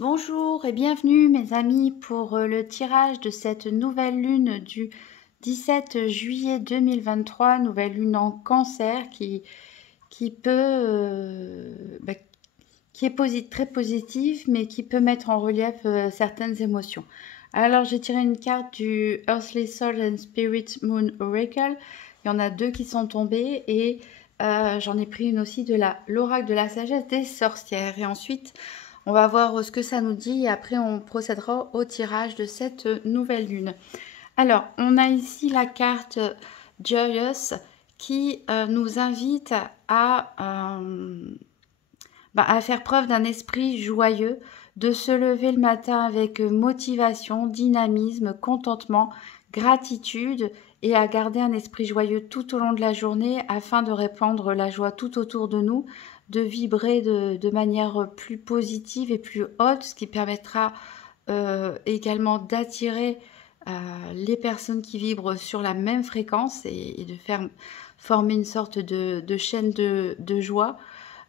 Bonjour et bienvenue mes amis pour le tirage de cette nouvelle lune du 17 juillet 2023, nouvelle lune en cancer qui peut, qui est très positive mais qui peut mettre en relief certaines émotions. Alors j'ai tiré une carte du Earthly Soul and Spirit Moon Oracle, il y en a deux qui sont tombées et j'en ai pris une aussi de l'oracle de la sagesse des sorcières et ensuite on va voir ce que ça nous dit et après on procédera au tirage de cette nouvelle lune. Alors, on a ici la carte Joyous qui nous invite à faire preuve d'un esprit joyeux, de se lever le matin avec motivation, dynamisme, contentement, gratitude et à garder un esprit joyeux tout au long de la journée afin de répandre la joie tout autour de nous, de vibrer de manière plus positive et plus haute, ce qui permettra également d'attirer les personnes qui vibrent sur la même fréquence et de faire former une sorte de chaîne de joie.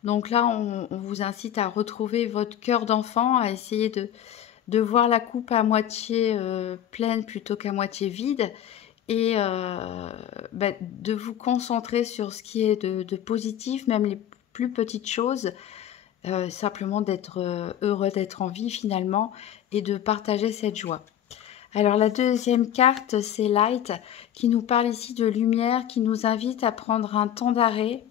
Donc là, on vous incite à retrouver votre cœur d'enfant, à essayer de voir la coupe à moitié pleine plutôt qu'à moitié vide et de vous concentrer sur ce qui est de positif, même les plus petites choses, simplement d'être heureux d'être en vie finalement et de partager cette joie. Alors la deuxième carte, c'est Light, qui nous parle ici de lumière, qui nous invite à prendre un temps d'arrêt,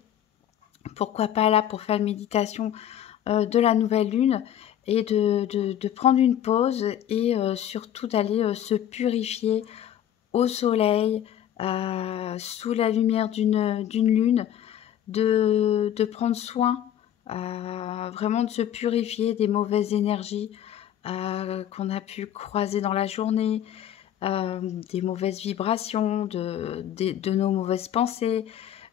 pourquoi pas là pour faire une méditation de la nouvelle lune, et de prendre une pause et surtout d'aller se purifier au soleil, sous la lumière d'une lune, de prendre soin, vraiment de se purifier des mauvaises énergies qu'on a pu croiser dans la journée, des mauvaises vibrations, de nos mauvaises pensées,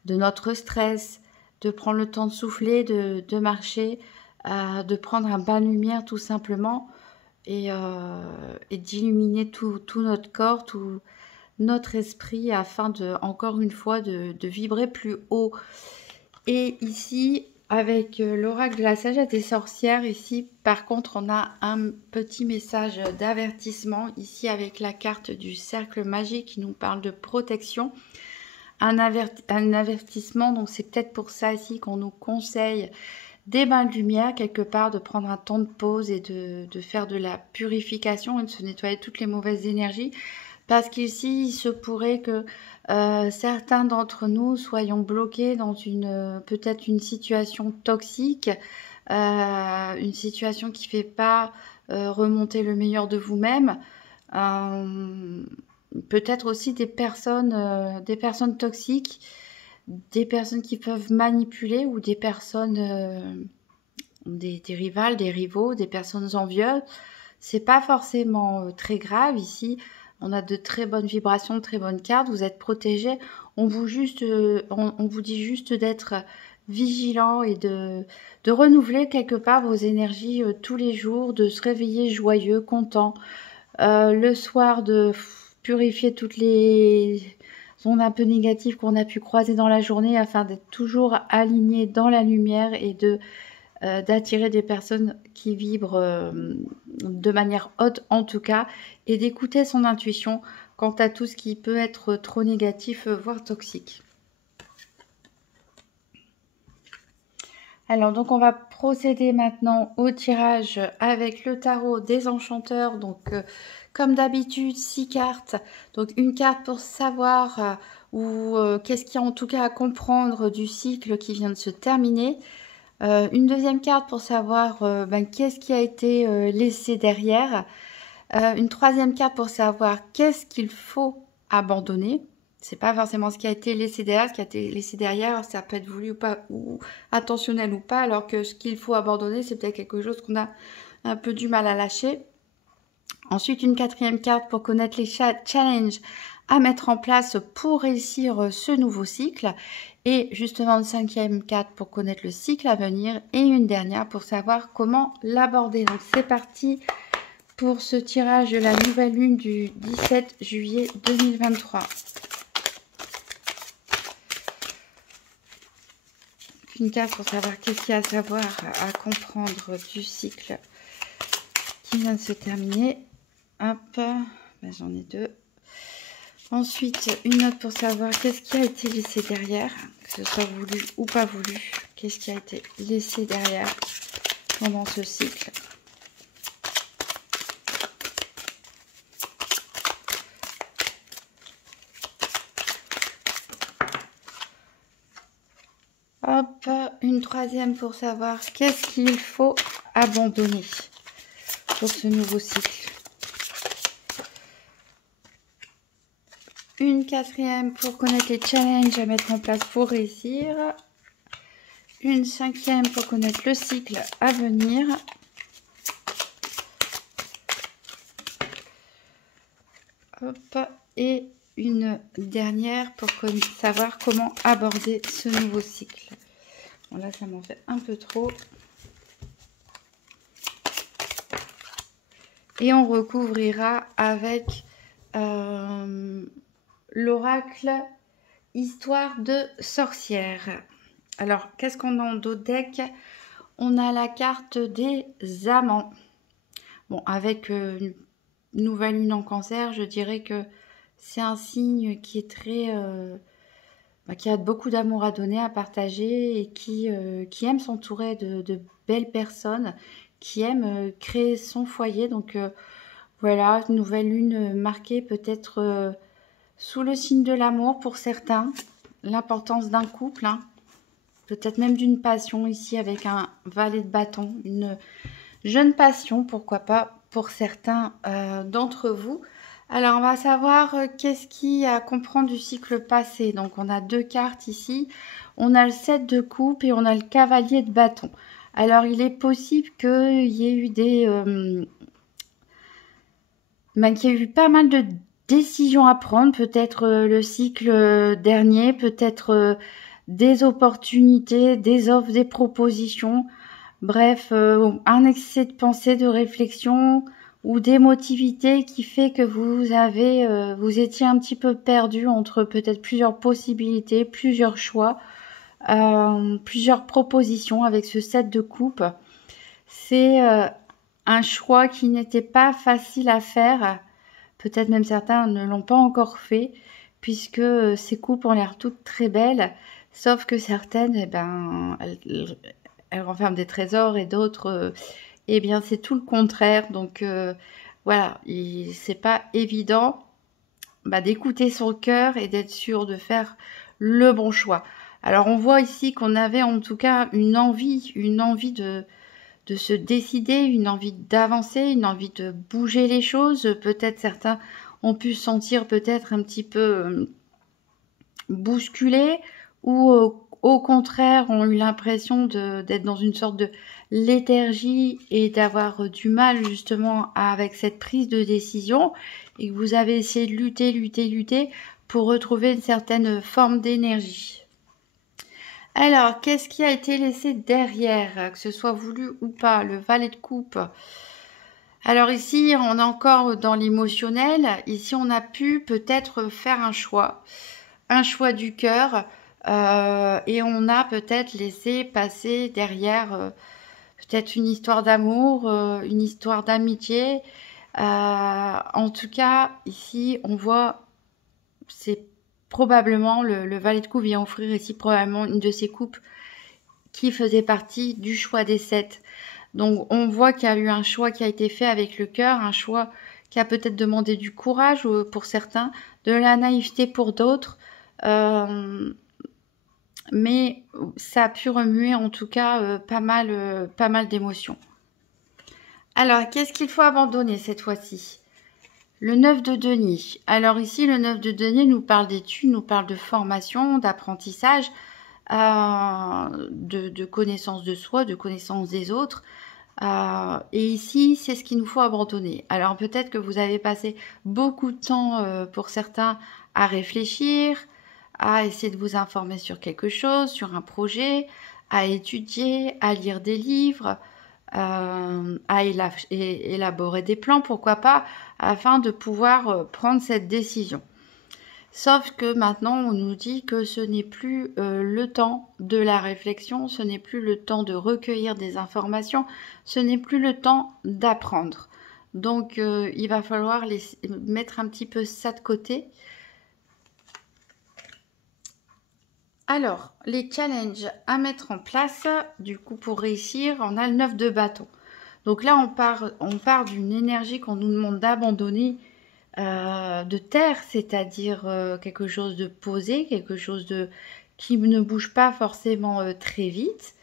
de notre stress, de prendre le temps de souffler, de marcher, de prendre un bain de lumière tout simplement et d'illuminer tout notre corps, tout notre esprit afin encore une fois de vibrer plus haut. Et ici, avec l'oracle de la sagesse des sorcières, ici, par contre, on a un petit message d'avertissement, ici avec la carte du cercle magique qui nous parle de protection. Un avertissement, donc c'est peut-être pour ça ici qu'on nous conseille des bains de lumière, quelque part, de prendre un temps de pause et de faire de la purification et de se nettoyer toutes les mauvaises énergies. Parce qu'ici, il se pourrait que certains d'entre nous soyons bloqués dans peut-être une situation toxique, une situation qui ne fait pas remonter le meilleur de vous-même. Peut-être aussi des personnes toxiques, des personnes qui peuvent manipuler ou des personnes, des rivales, des rivaux, des personnes envieuses. C'est pas forcément très grave ici. On a de très bonnes vibrations, de très bonnes cartes. Vous êtes protégés. On vous dit juste d'être vigilant et de renouveler quelque part vos énergies tous les jours, de se réveiller joyeux, content. Le soir, de purifier toutes les ondes un peu négatives qu'on a pu croiser dans la journée afin d'être toujours aligné dans la lumière et d'attirer des personnes qui vibrent de manière haute en tout cas, et d'écouter son intuition quant à tout ce qui peut être trop négatif, voire toxique. Alors donc on va procéder maintenant au tirage avec le tarot des enchanteurs. Donc comme d'habitude 6 cartes, donc une carte pour savoir qu'est-ce qu'il y a en tout cas à comprendre du cycle qui vient de se terminer. Une deuxième carte pour savoir qu'est-ce qui a été laissé derrière. Une troisième carte pour savoir qu'est-ce qu'il faut abandonner. C'est pas forcément ce qui a été laissé derrière. Ce qui a été laissé derrière, ça peut être voulu ou pas, ou intentionnel ou pas, alors que ce qu'il faut abandonner, c'est peut-être quelque chose qu'on a un peu du mal à lâcher. Ensuite, une quatrième carte pour connaître les challenges à mettre en place pour réussir ce nouveau cycle. Et justement, une cinquième carte pour connaître le cycle à venir. Et une dernière pour savoir comment l'aborder. Donc, c'est parti pour ce tirage de la nouvelle lune du 17 juillet 2023. Une carte pour savoir qu'est-ce qu'il y a à savoir, à comprendre du cycle qui vient de se terminer. Hop, ben, j'en ai deux. Ensuite, une note pour savoir qu'est-ce qui a été laissé derrière, que ce soit voulu ou pas voulu. Qu'est-ce qui a été laissé derrière pendant ce cycle. Hop, une troisième pour savoir qu'est-ce qu'il faut abandonner pour ce nouveau cycle. Une quatrième pour connaître les challenges à mettre en place pour réussir. Une cinquième pour connaître le cycle à venir. Hop, et une dernière pour savoir comment aborder ce nouveau cycle. Bon, là, ça m'en fait un peu trop. Et on recouvrira avec l'oracle Histoire de sorcière. Alors, qu'est-ce qu'on a en dos de deck? On a la carte des amants. Bon, avec une nouvelle lune en cancer, je dirais que c'est un signe qui est très... qui a beaucoup d'amour à donner, à partager et qui aime s'entourer de belles personnes, qui aime créer son foyer. Donc voilà, une nouvelle lune marquée peut-être sous le signe de l'amour pour certains, l'importance d'un couple, hein, peut-être même d'une passion ici avec un valet de bâton, une jeune passion, pourquoi pas pour certains d'entre vous. Alors, on va savoir qu'est-ce qui à comprendre du cycle passé. Donc, on a deux cartes ici. On a le 7 de coupe et on a le cavalier de bâton. Alors, il est possible qu'il y ait eu qu'il y ait eu pas mal de décisions à prendre. Peut-être le cycle dernier, peut-être des opportunités, des offres, des propositions. Bref, un excès de pensée, de réflexion ou d'émotivité qui fait que vous étiez un petit peu perdu entre peut-être plusieurs possibilités, plusieurs choix, plusieurs propositions avec ce 7 de coupe. C'est un choix qui n'était pas facile à faire. Peut-être même certains ne l'ont pas encore fait, puisque ces coupes ont l'air toutes très belles, sauf que certaines, eh ben, elles renferment des trésors et d'autres, eh bien, c'est tout le contraire. Donc, voilà, c'est pas évident d'écouter son cœur et d'être sûr de faire le bon choix. Alors, on voit ici qu'on avait en tout cas une envie de se décider, une envie d'avancer, une envie de bouger les choses. Peut-être certains ont pu se sentir peut-être un petit peu bousculés ou au contraire ont eu l'impression d'être dans une sorte de léthargie et d'avoir du mal justement avec cette prise de décision et que vous avez essayé de lutter pour retrouver une certaine forme d'énergie. Alors, qu'est-ce qui a été laissé derrière, que ce soit voulu ou pas? Le valet de coupe. Alors ici, on est encore dans l'émotionnel. Ici, on a pu peut-être faire un choix du cœur. Et on a peut-être laissé passer derrière peut-être une histoire d'amour, une histoire d'amitié. En tout cas, ici, on voit, c'est probablement le valet de coupe vient offrir ici probablement une de ces coupes qui faisait partie du choix des 7. Donc on voit qu'il y a eu un choix qui a été fait avec le cœur, un choix qui a peut-être demandé du courage pour certains, de la naïveté pour d'autres, mais ça a pu remuer en tout cas pas mal d'émotions. Alors qu'est-ce qu'il faut abandonner cette fois-ci? Le 9 de denier. Alors ici, le 9 de denier nous parle d'études, nous parle de formation, d'apprentissage, de connaissance de soi, de connaissance des autres. Et ici, c'est ce qu'il nous faut abandonner. Alors peut-être que vous avez passé beaucoup de temps pour certains à réfléchir, à essayer de vous informer sur quelque chose, sur un projet, à étudier, à lire des livres, à élaborer des plans, pourquoi pas, afin de pouvoir prendre cette décision. Sauf que maintenant, on nous dit que ce n'est plus le temps de la réflexion, ce n'est plus le temps de recueillir des informations, ce n'est plus le temps d'apprendre. Donc, il va falloir mettre un petit peu ça de côté. Alors, les challenges à mettre en place, du coup, pour réussir, on a le 9 de bâton. Donc là, on part d'une énergie qu'on nous demande d'abandonner, de terre, c'est-à-dire quelque chose de posé, quelque chose qui ne bouge pas forcément très vite,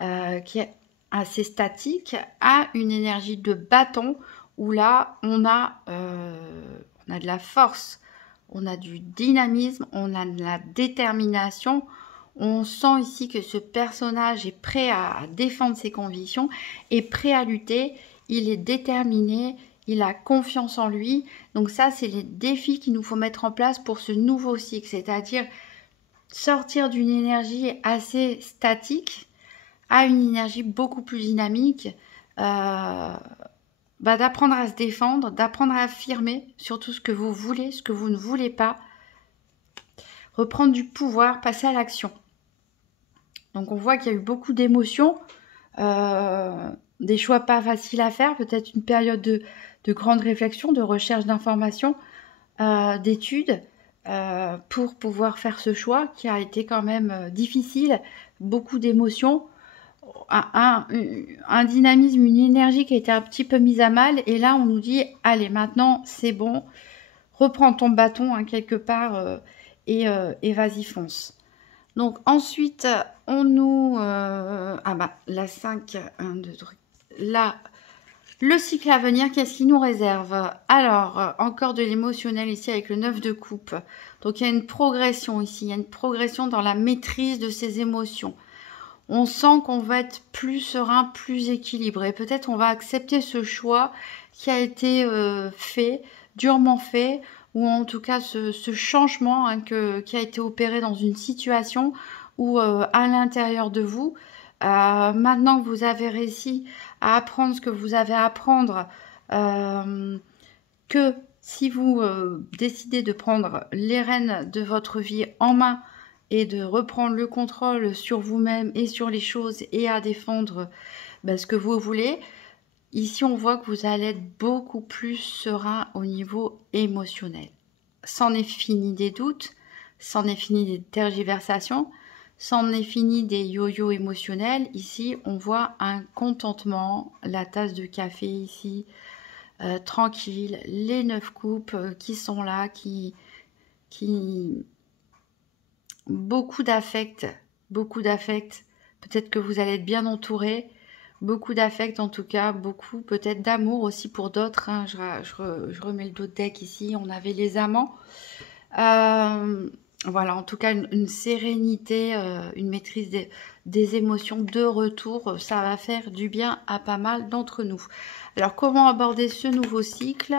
qui est assez statique, à une énergie de bâton, où là, on a de la force, on a du dynamisme, on a de la détermination. On sent ici que ce personnage est prêt à défendre ses convictions, est prêt à lutter, il est déterminé, il a confiance en lui. Donc ça, c'est les défis qu'il nous faut mettre en place pour ce nouveau cycle, c'est-à-dire sortir d'une énergie assez statique à une énergie beaucoup plus dynamique, d'apprendre à se défendre, d'apprendre à affirmer surtout ce que vous voulez, ce que vous ne voulez pas, reprendre du pouvoir, passer à l'action. Donc on voit qu'il y a eu beaucoup d'émotions, des choix pas faciles à faire, peut-être une période de grande réflexion, de recherche d'informations, d'études, pour pouvoir faire ce choix qui a été quand même difficile, beaucoup d'émotions, un dynamisme, une énergie qui a été un petit peu mise à mal, et là on nous dit allez, maintenant c'est bon, reprends ton bâton hein, quelque part, et vas-y, fonce. Donc ensuite on nous la 5, 1, 2, 3, là le cycle à venir, qu'est-ce qu'il nous réserve? Alors encore de l'émotionnel ici avec le 9 de coupe. Donc il y a une progression ici, il y a une progression dans la maîtrise de ses émotions. On sent qu'on va être plus serein, plus équilibré. Peut-être on va accepter ce choix qui a été fait, durement fait, ou en tout cas ce changement hein, qui a été opéré dans une situation ou à l'intérieur de vous. Maintenant que vous avez réussi à apprendre ce que vous avez à apprendre, que si vous décidez de prendre les rênes de votre vie en main, et de reprendre le contrôle sur vous-même et sur les choses et à défendre ce que vous voulez, ici on voit que vous allez être beaucoup plus serein au niveau émotionnel. C'en est fini des doutes, c'en est fini des tergiversations, c'en est fini des yo-yo émotionnels. Ici on voit un contentement, la tasse de café ici, tranquille, les 9 coupes qui sont là, qui beaucoup d'affect, peut-être que vous allez être bien entouré, beaucoup d'affect en tout cas, beaucoup peut-être d'amour aussi pour d'autres, hein. Je remets le dos de deck ici, on avait les amants, voilà, en tout cas une sérénité, une maîtrise des émotions de retour, ça va faire du bien à pas mal d'entre nous. Alors comment aborder ce nouveau cycle?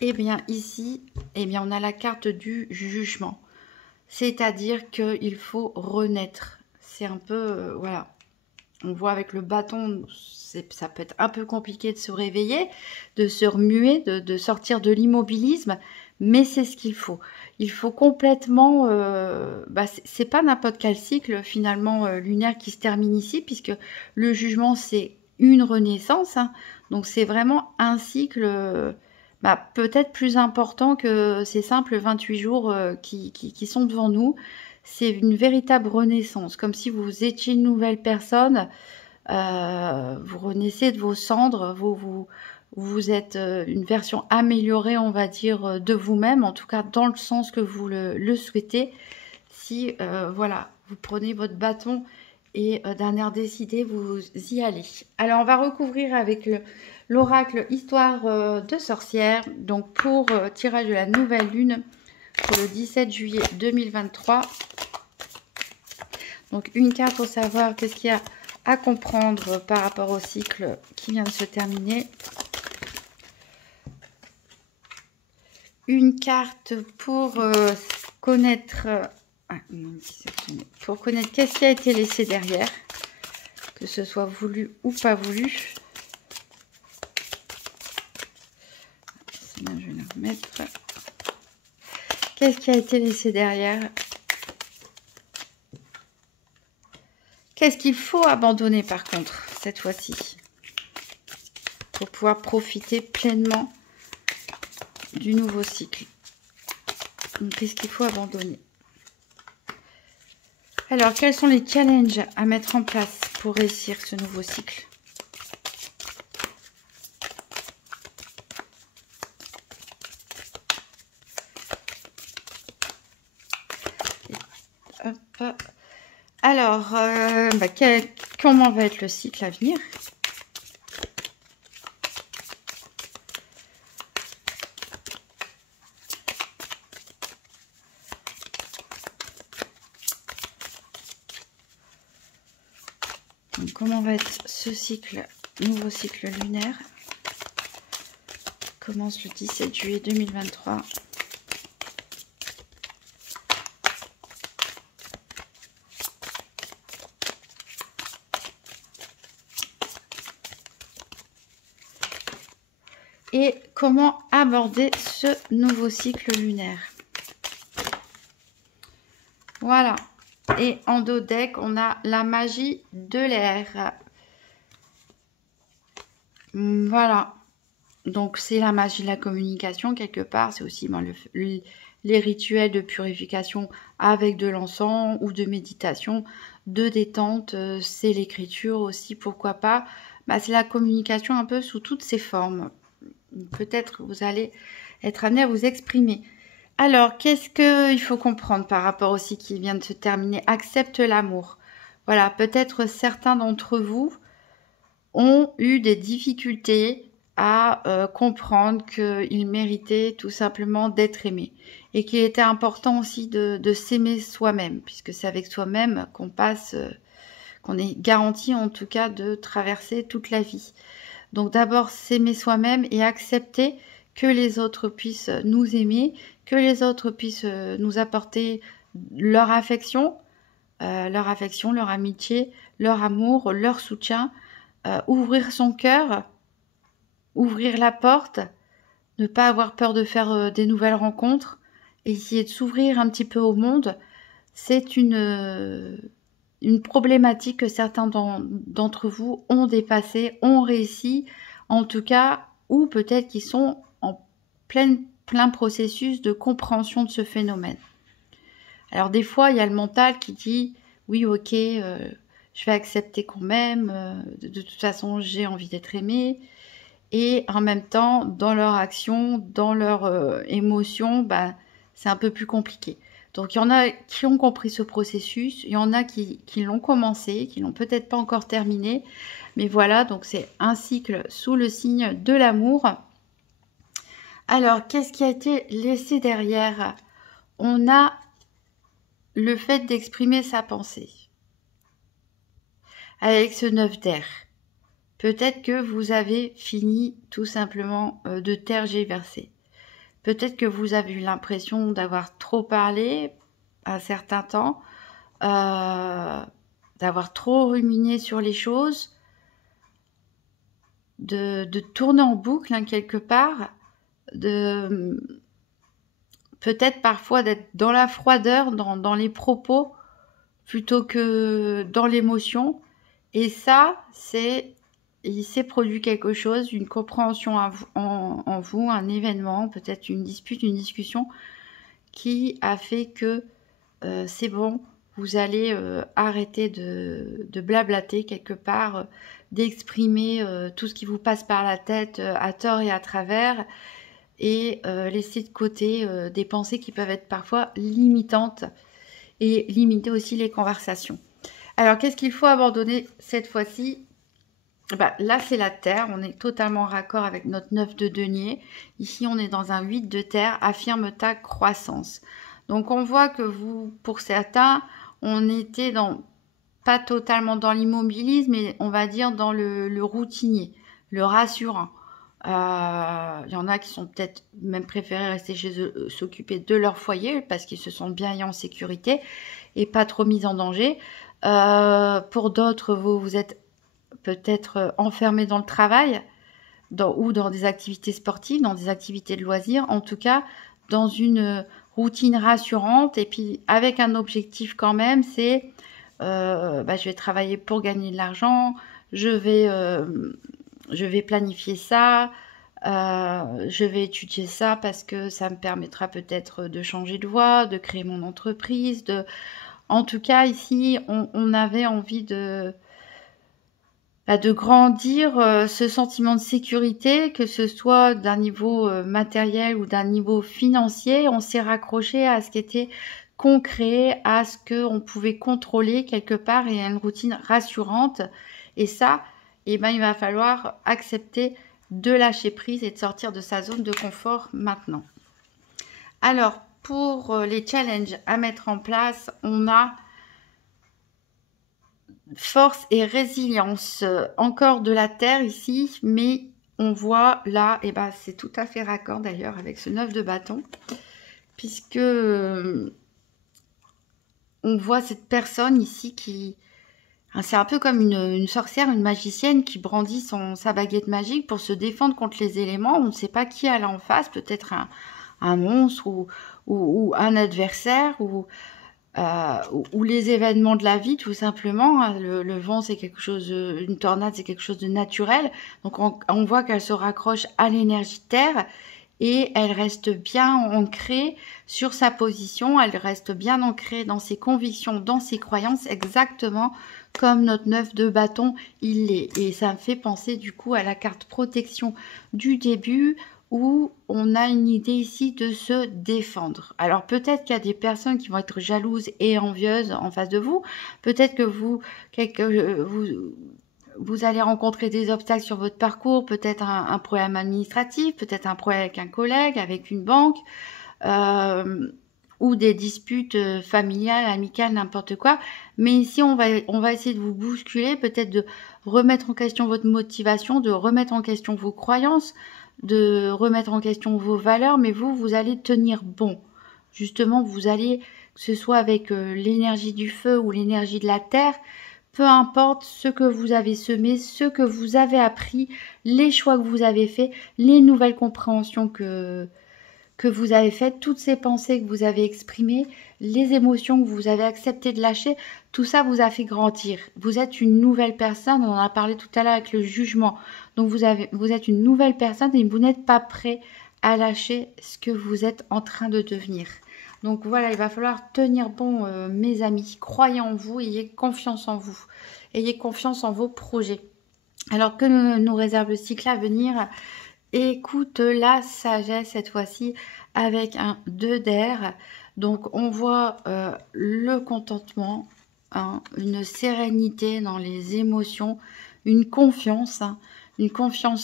Eh bien ici, on a la carte du jugement. C'est-à-dire qu'il faut renaître. C'est un peu, voilà, on voit avec le bâton, ça peut être un peu compliqué de se réveiller, de se remuer, de sortir de l'immobilisme, mais c'est ce qu'il faut. Il faut complètement, c'est pas n'importe quel cycle finalement lunaire qui se termine ici, puisque le jugement c'est une renaissance, hein. Donc c'est vraiment un cycle peut-être plus important que ces simples 28 jours qui sont devant nous. C'est une véritable renaissance, comme si vous étiez une nouvelle personne, vous renaissez de vos cendres, vous êtes une version améliorée, on va dire, de vous-même, en tout cas dans le sens que vous le souhaitez. Si, voilà, vous prenez votre bâton et d'un air décidé, vous y allez. Alors, on va recouvrir avec l'oracle Histoire de sorcière, donc pour tirage de la nouvelle lune pour le 17 juillet 2023. Donc, une carte pour savoir qu'est-ce qu'il y a à comprendre par rapport au cycle qui vient de se terminer. Une carte pour connaître qu'est-ce qui a été laissé derrière, que ce soit voulu ou pas voulu. Là, je vais la remettre. Qu'est-ce qui a été laissé derrière? Qu'est-ce qu'il faut abandonner par contre cette fois-ci? pour pouvoir profiter pleinement du nouveau cycle. Donc, qu'est-ce qu'il faut abandonner? Alors, quels sont les challenges à mettre en place pour réussir ce nouveau cycle? Hop. Alors, comment va être le cycle à venir? Donc, comment va être ce cycle, nouveau cycle lunaire? Commence le 17 juillet 2023. Et comment aborder ce nouveau cycle lunaire? Voilà. Et en dos deck, on a la magie de l'air. Voilà. Donc, c'est la magie de la communication, quelque part. C'est aussi les rituels de purification avec de l'encens ou de méditation, de détente. C'est l'écriture aussi, pourquoi pas. C'est la communication un peu sous toutes ses formes. Peut-être que vous allez être amené à vous exprimer. Alors, qu'est-ce qu'il faut comprendre par rapport au cycle qui vient de se terminer? Accepte l'amour. Voilà, peut-être certains d'entre vous ont eu des difficultés à comprendre qu'ils méritaient tout simplement d'être aimés. Et qu'il était important aussi de s'aimer soi-même, puisque c'est avec soi-même qu'on passe, qu'on est garanti en tout cas de traverser toute la vie. Donc d'abord s'aimer soi-même et accepter que les autres puissent nous aimer, que les autres puissent nous apporter leur affection, leur amitié, leur amour, leur soutien, ouvrir son cœur, ouvrir la porte, ne pas avoir peur de faire des nouvelles rencontres, essayer de s'ouvrir un petit peu au monde. C'est une problématique que certains d'entre vous ont dépassé, ont réussi, en tout cas, ou peut-être qu'ils sont en plein processus de compréhension de ce phénomène. Alors des fois, il y a le mental qui dit « oui, ok, je vais accepter quand même, de toute façon, j'ai envie d'être aimée ». Et en même temps, dans leur action, dans leur émotion, c'est un peu plus compliqué. Donc, il y en a qui ont compris ce processus, il y en a qui l'ont commencé, qui l'ont peut-être pas encore terminé. Mais voilà, donc c'est un cycle sous le signe de l'amour. Alors, qu'est-ce qui a été laissé derrière? On a le fait d'exprimer sa pensée. Avec ce 9 d'air. Peut-être que vous avez fini tout simplement de tergiverser. Peut-être que vous avez eu l'impression d'avoir trop parlé un certain temps, d'avoir trop ruminé sur les choses, de tourner en boucle quelque part, peut-être parfois d'être dans la froideur, dans les propos, plutôt que dans l'émotion. Et ça, il s'est produit quelque chose, une compréhension en vous, un événement, peut-être une dispute, une discussion qui a fait que c'est bon, vous allez arrêter de blablater quelque part, d'exprimer tout ce qui vous passe par la tête à tort et à travers et laisser de côté des pensées qui peuvent être parfois limitantes et limiter aussi les conversations. Alors, qu'est-ce qu'il faut abandonner cette fois-ci? Là, c'est la Terre. On est totalement en raccord avec notre 9 de denier. Ici, on est dans un 8 de Terre. Affirme ta croissance. Donc, on voit que vous, pour certains, on était pas totalement dans l'immobilisme, mais on va dire dans le routinier, le rassurant. Il y en a qui sont peut-être même préférés rester chez eux, s'occuper de leur foyer parce qu'ils se sentent bien et en sécurité et pas trop mis en danger. Pour d'autres, vous êtes peut-être enfermés dans le travail ou dans des activités sportives, dans des activités de loisirs, en tout cas dans une routine rassurante et puis avec un objectif quand même, c'est je vais travailler pour gagner de l'argent, je vais je vais planifier ça, je vais étudier ça parce que ça me permettra peut-être de changer de voie, de créer mon entreprise. En tout cas, ici, on avait envie de grandir ce sentiment de sécurité, que ce soit d'un niveau matériel ou d'un niveau financier. On s'est raccroché à ce qui était concret, à ce qu'on pouvait contrôler quelque part et à une routine rassurante. Et ça, eh ben, il va falloir accepter de lâcher prise et de sortir de sa zone de confort maintenant. Alors, pour les challenges à mettre en place, on a force et résilience. Encore de la terre ici, mais on voit là, et ben c'est tout à fait raccord d'ailleurs avec ce 9 de bâton, puisque on voit cette personne ici qui... C'est un peu comme une sorcière, une magicienne qui brandit sa baguette magique pour se défendre contre les éléments. On ne sait pas qui elle a en face, peut-être un monstre ou un adversaire ou les événements de la vie, tout simplement. Le vent, c'est quelque chose, une tornade, c'est quelque chose de naturel. Donc, on voit qu'elle se raccroche à l'énergie de terre et elle reste bien ancrée sur sa position. Elle reste bien ancrée dans ses convictions, dans ses croyances, exactement comme notre 9 de bâton, il l'est. Et ça me fait penser du coup à la carte protection du début, où on a une idée ici de se défendre. Alors peut-être qu'il y a des personnes qui vont être jalouses et envieuses en face de vous. Peut-être que vous allez rencontrer des obstacles sur votre parcours, peut-être un problème administratif, peut-être un problème avec un collègue, avec une banque, ou des disputes familiales, amicales, n'importe quoi. Mais ici, on va essayer de vous bousculer, peut-être de remettre en question votre motivation, de remettre en question vos croyances, de remettre en question vos valeurs, mais vous allez tenir bon. Justement, vous allez, que ce soit avec l'énergie du feu ou l'énergie de la terre, peu importe ce que vous avez semé, ce que vous avez appris, les choix que vous avez faits, les nouvelles compréhensions que vous avez faites, toutes ces pensées que vous avez exprimées, les émotions que vous avez accepté de lâcher, tout ça vous a fait grandir. Vous êtes une nouvelle personne, on en a parlé tout à l'heure avec le jugement. Donc vous êtes une nouvelle personne et vous n'êtes pas prêt à lâcher ce que vous êtes en train de devenir. Donc voilà, il va falloir tenir bon, mes amis. Croyez en vous, ayez confiance en vous. Ayez confiance en vos projets. Alors que nous réserve le cycle à venir? Écoute la sagesse cette fois-ci avec un 2 d'air. Donc on voit le contentement, hein, une sérénité dans les émotions, une confiance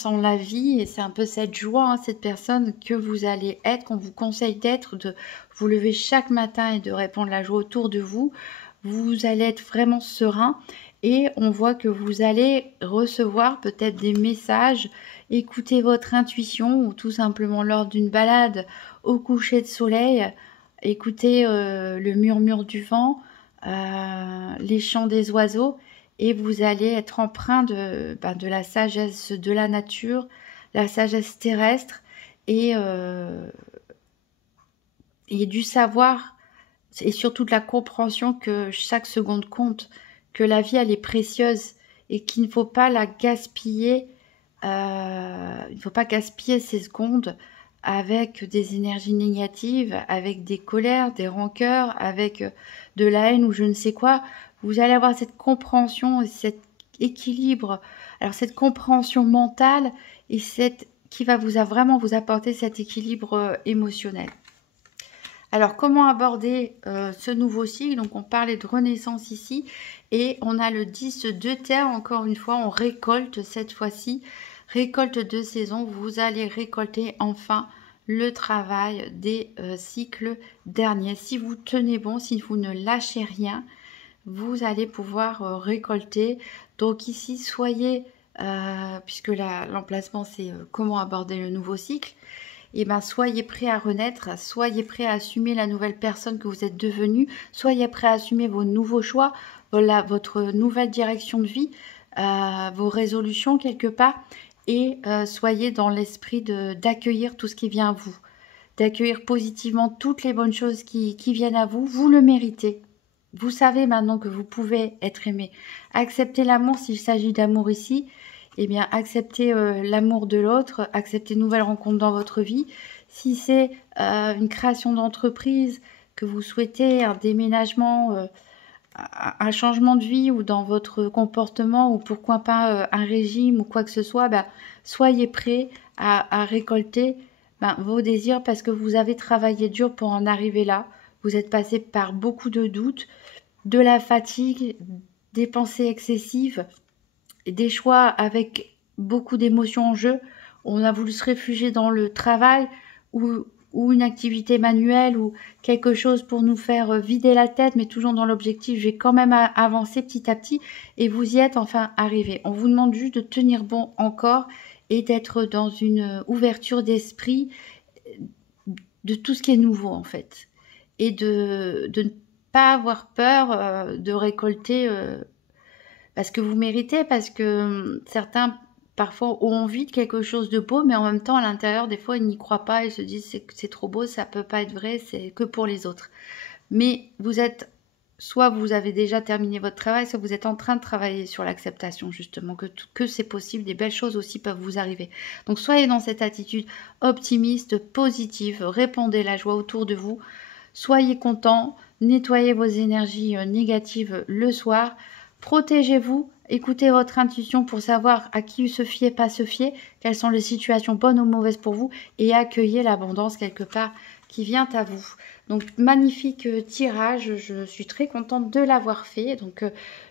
en la vie. Et c'est un peu cette joie, hein, cette personne que vous allez être, qu'on vous conseille d'être, de vous lever chaque matin et de répandre la joie autour de vous. Vous allez être vraiment serein. Et on voit que vous allez recevoir peut-être des messages, écouter votre intuition ou tout simplement lors d'une balade au coucher de soleil, écouter le murmure du vent, les chants des oiseaux, et vous allez être empreint de la sagesse de la nature, la sagesse terrestre et du savoir et surtout de la compréhension que chaque seconde compte, que la vie elle est précieuse et qu'il ne faut pas la gaspiller, il ne faut pas gaspiller ces secondes avec des énergies négatives, avec des colères, des rancœurs, avec de la haine ou je ne sais quoi. Vous allez avoir cette compréhension et cet équilibre, alors cette compréhension mentale et qui va vraiment vous apporter cet équilibre émotionnel. Alors, comment aborder ce nouveau cycle? Donc, on parlait de renaissance ici. Et on a le 10 de terre. Encore une fois, on récolte cette fois-ci. Récolte de saison. Vous allez récolter enfin le travail des cycles derniers. Si vous tenez bon, si vous ne lâchez rien, vous allez pouvoir récolter. Donc ici, soyez, puisque l'emplacement, c'est comment aborder le nouveau cycle. Eh bien, soyez prêts à renaître, soyez prêts à assumer la nouvelle personne que vous êtes devenue, soyez prêts à assumer vos nouveaux choix, votre nouvelle direction de vie, vos résolutions quelque part, et soyez dans l'esprit d'accueillir tout ce qui vient à vous, d'accueillir positivement toutes les bonnes choses qui viennent à vous. Vous le méritez. Vous savez maintenant que vous pouvez être aimé. Acceptez l'amour s'il s'agit d'amour ici. eh bien, acceptez l'amour de l'autre, acceptez de nouvelles rencontres dans votre vie. Si c'est une création d'entreprise que vous souhaitez, un déménagement, un changement de vie ou dans votre comportement ou pourquoi pas un régime ou quoi que ce soit, ben, soyez prêts à récolter vos désirs parce que vous avez travaillé dur pour en arriver là. Vous êtes passé par beaucoup de doutes, de la fatigue, des pensées excessives, des choix avec beaucoup d'émotions en jeu. On a voulu se réfugier dans le travail ou une activité manuelle ou quelque chose pour nous faire vider la tête, mais toujours dans l'objectif, je vais quand même avancer petit à petit et vous y êtes enfin arrivé. On vous demande juste de tenir bon encore et d'être dans une ouverture d'esprit de tout ce qui est nouveau en fait et de ne pas avoir peur de récolter parce que vous méritez, parce que certains parfois ont envie de quelque chose de beau, mais en même temps à l'intérieur des fois ils n'y croient pas, ils se disent c'est trop beau, ça peut pas être vrai, c'est que pour les autres. Mais vous êtes, soit vous avez déjà terminé votre travail, soit vous êtes en train de travailler sur l'acceptation justement, que c'est possible, des belles choses aussi peuvent vous arriver. Donc soyez dans cette attitude optimiste, positive, répandez la joie autour de vous, soyez content, nettoyez vos énergies négatives le soir, protégez-vous, écoutez votre intuition pour savoir à qui se fier, pas se fier, quelles sont les situations bonnes ou mauvaises pour vous et accueillez l'abondance quelque part qui vient à vous. Donc magnifique tirage, je suis très contente de l'avoir fait. Donc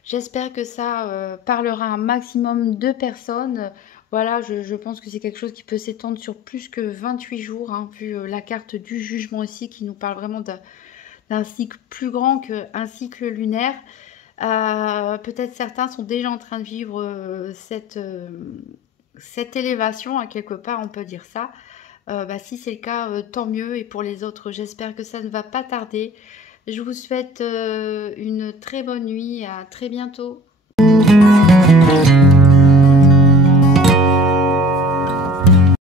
j'espère que ça parlera à un maximum de personnes. Voilà, je pense que c'est quelque chose qui peut s'étendre sur plus que 28 jours, hein, vu la carte du jugement aussi qui nous parle vraiment d'un cycle plus grand qu'un cycle lunaire. Peut-être certains sont déjà en train de vivre cette élévation, à quelque part, on peut dire ça. Si c'est le cas, tant mieux. Et pour les autres, j'espère que ça ne va pas tarder. Je vous souhaite une très bonne nuit. À très bientôt.